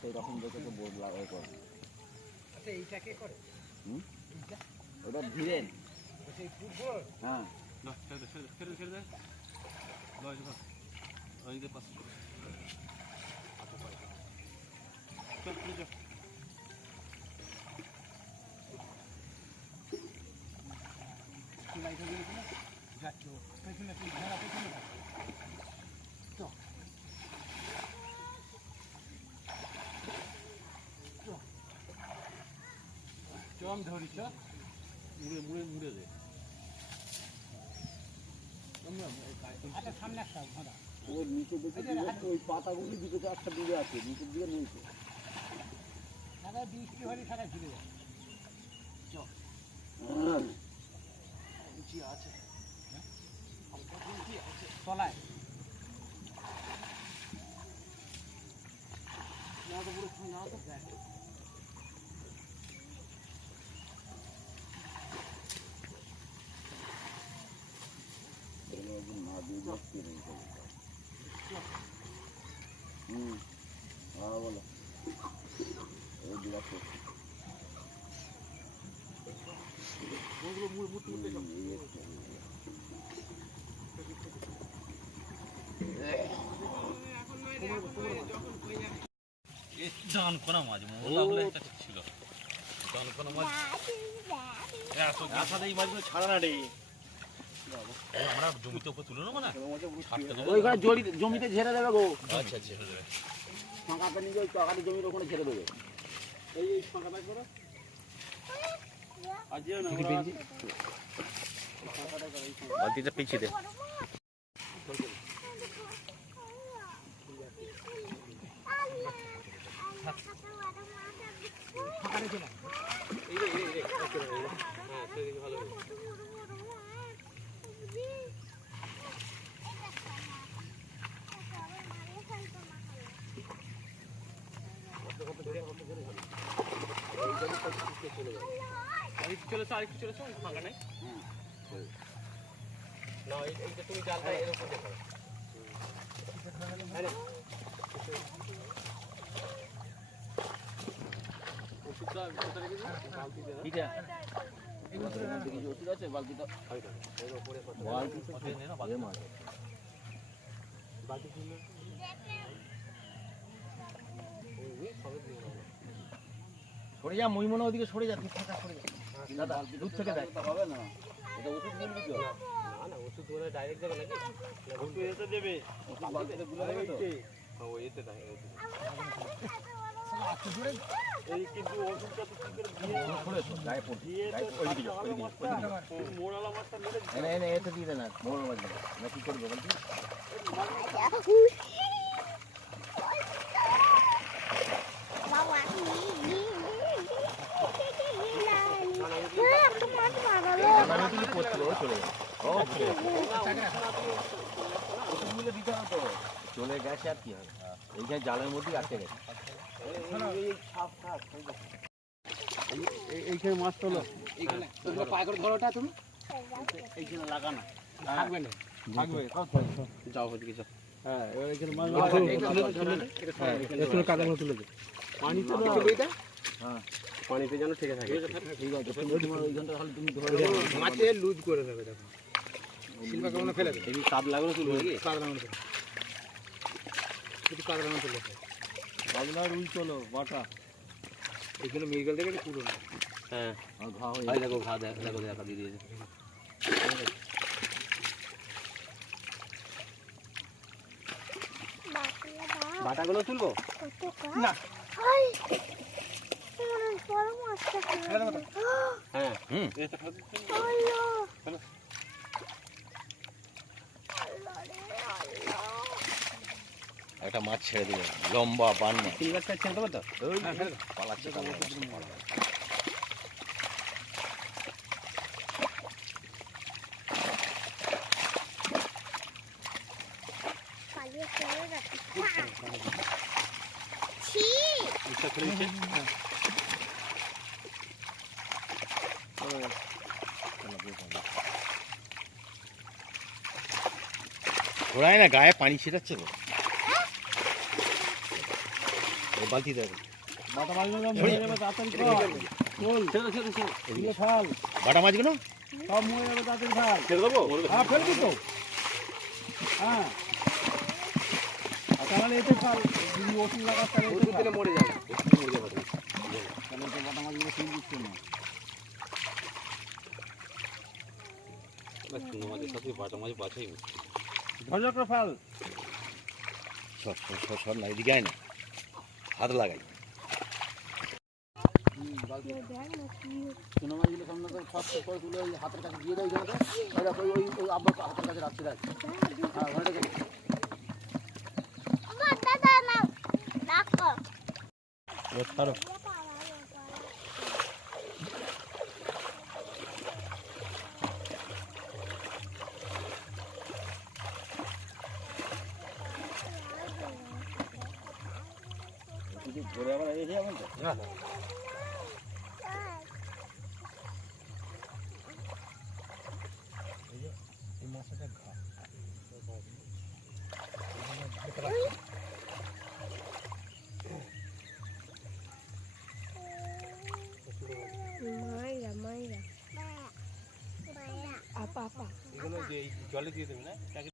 সেই রকম দেখে তো বোর্ড লাগাই করে। আচ্ছা এইটা কে করে? হুম? ওটা ফুটবল? হ্যাঁ। না ছেড়ে দে ছেড়ে দে ছেড়ে দে ছেড়ে দে লয় যা ওই যে পাস চল চল চল লাইট হয়ে গেছিল যাচ্ছ পেছনে তুই ঘোড়া পেছনে থাক। তো তো। চম ধরিছ। মুড়ে মুড়ে মুড়ে দে। আচ্ছা সামনে একটা ঘোড়া ওই নিচে দেখে ওই পাতাগুলি দিকে একটা দিকে আছে নিচের দিকে নিয়েছে সারা বৃষ্টি হলে সারা ঘুরে যায়। উঁচি আছে। তলায় না তো পুরো না তো এরকম একজন না দিয়ে দেখতে নেই হুম হ্যাঁ বলো এই একটা, এই একটা। মাছ মোলা বলে একটা ছিল জান কোনা মাছ এত এই মাছগুলো ছাড়া না রে আমরা জমিতে উপর তুলে নেব না? ওইখানে জমিতে ঝেড়ে দেবে গো। আচ্ছা ছেড়ে দেবে। ফাঁকাতে নিয়ে ওই টাকাটি জমির ওখানে ছেড়ে দেবে। এই এই ফাঁকাটা করো। বালতিটা পিছিয়ে দে। ফাঁকা রেখে না এই রে এই রে হ্যাঁ সেদিকে ভালো হবে আরেকটু চলেছো আরেকটু চলেছো ফাঁকা নেই না এই- এইটা তুমি জালটা এর উপর দেখো ওষুধ আছে বালতিটা বালতি মাছ বালতি ছিল ওই সবে দিয়ে দাও সরে যা মই মনে ওদিকে সরে যা তুই ফাঁকা সরে যা। দাদা দূর থেকে দেখ। হবে না। এটা ওষুধ বলবি তো? না না ওষুধ ধরে ডাইরেক্ট দেবে নাকি? এতে দেবে। ওষুধ বালতিতে গুলে দেবে তো? হ্যাঁ ওই এতে দেয়। এই কিন্তু ওষুধটা তো কি করে দিয়ে সরে তো গায়ে ওইদিকে যাও, ওইদিকে যাও, ওইদিকে। মোড়ালা মাছটা মেরে এনে এনে এতে দিয়ে দে না মোড় মাছ না কি করবে আমি তুমি করছিল ও চলে গেছে ও বুঝে গেছে। ওষুধগুলো দিতে হবে তো। চলে গেছে আর কি হবে? এইখানে জালের মধ্যেই আটকে গেছে। এইখানে মাছ তোলো। এইখানে। তোমরা পায়ে করে ধরোটা তুমি। এইখানে লাগানো থাকবে না। থাকবে। যাও ওদিকে যাও। হ্যাঁ এবার এখানে মাছ হ্যাঁ পানিতে যেন ঠিক থাকে। ঠিক আছে। তুমি ধরে মাছে লুজ করে দেবে দেখো। শিল্পা কেমন ফেলে দেবে? কাদ লাগল তুলবে নাকি কাদা একটু কাদা মতো লেখে বাগলা রুই তোলো বাটা। এগুলো মিরগেল থেকে পুরো না হ্যাঁ ঘা হয়ে দেখো ঘা দেখ দেখো দেখা দিয়ে দিয়েছে। বাটাগুলো তুলবো? না। হ্যাঁ হুম। একটা মাছ ছেড়ে দিবে। লম্বা বান মাছ। সিলভারটা ছেড়ে দেবো তো? পালাচ্ছে পালাচ্ছে ইচ্ছা করে দিচ্ছে ঘোড়ায় না গায়ে পানি ছিটাচ্ছে তো এই বালতি দেবে বাটা মাছগুলো সব মরে যাবে তাড়াতাড়ি কর চল। ছেড়ে ছেড়ে ছেড়ে। এগুলো ফাল বাটা মাছগুলো সব মরে যাবে তাড়াতাড়ি ফাল ছেড়ে দেবো? হ্যাঁ ফেলবি তো। হ্যাঁ। তাহলে এতে ফাল যদি ওষুধ লাগাস তাহলে এতে ফাল মরে যাবে মরে যাবে। তাহলে তো বাটা মাছগুলো ফেল দিচ্ছে না। চুনো মাছের সাথে বাটা মাছ বাছাই মুশকিল। ফাল। সর সর সর না এদিকে আয় না। হাত লাগাই। হাতের কাছে দিয়ে দেয় ওই ওই হাতের কাছে রাখছে দেখ। হ্যাঁ দে। ছাড়ো যদি ধরে আবার এসে যাবেন তো Maya, Maya. Apa apa? এগুলো যে এই জলে দিয়ে দেবে না?